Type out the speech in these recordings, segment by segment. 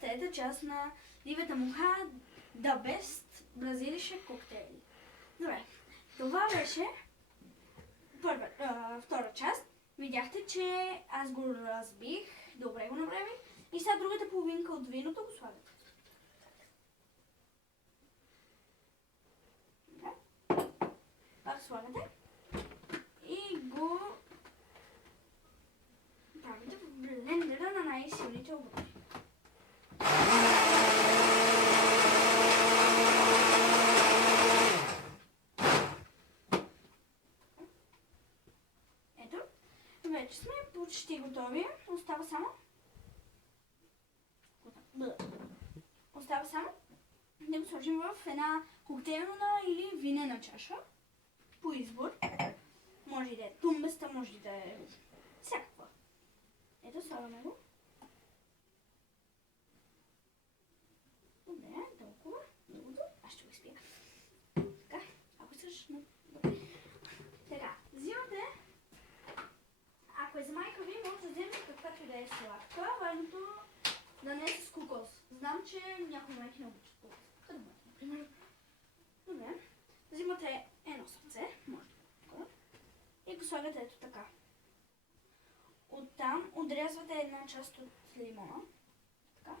трета част на Дивата муха The Best бразилише коктейли. Добре, това беше втора част. Видяхте, че аз го разбих, добре го направих. И сега другата половинка от виното го слагате. Да. Пак слагате и го правите в блендера на най-силните обороти. Ето, вече сме почти готови. Остава само да го сложим в една коктейлна или винена чаша. По избор. Може да е тумбеста, може да е всякаква. Ето, слагаме го. Добре, толкова. Другото. Аз ще го изпия. Така, ако искаш. Така, взимате. Ако е за майка ви, може да вземете каквато и да е сладка. Важното да не е с кокос. Знам, че някои майки не обичат кокос. Като майка, например. Добре. Взимате едно сърце, може да и го слагате ето така. Оттам отрязвате една част от лимона. Така.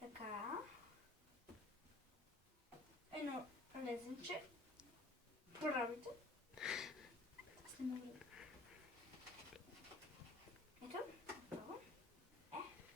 Така. Едно лезенче. Правите.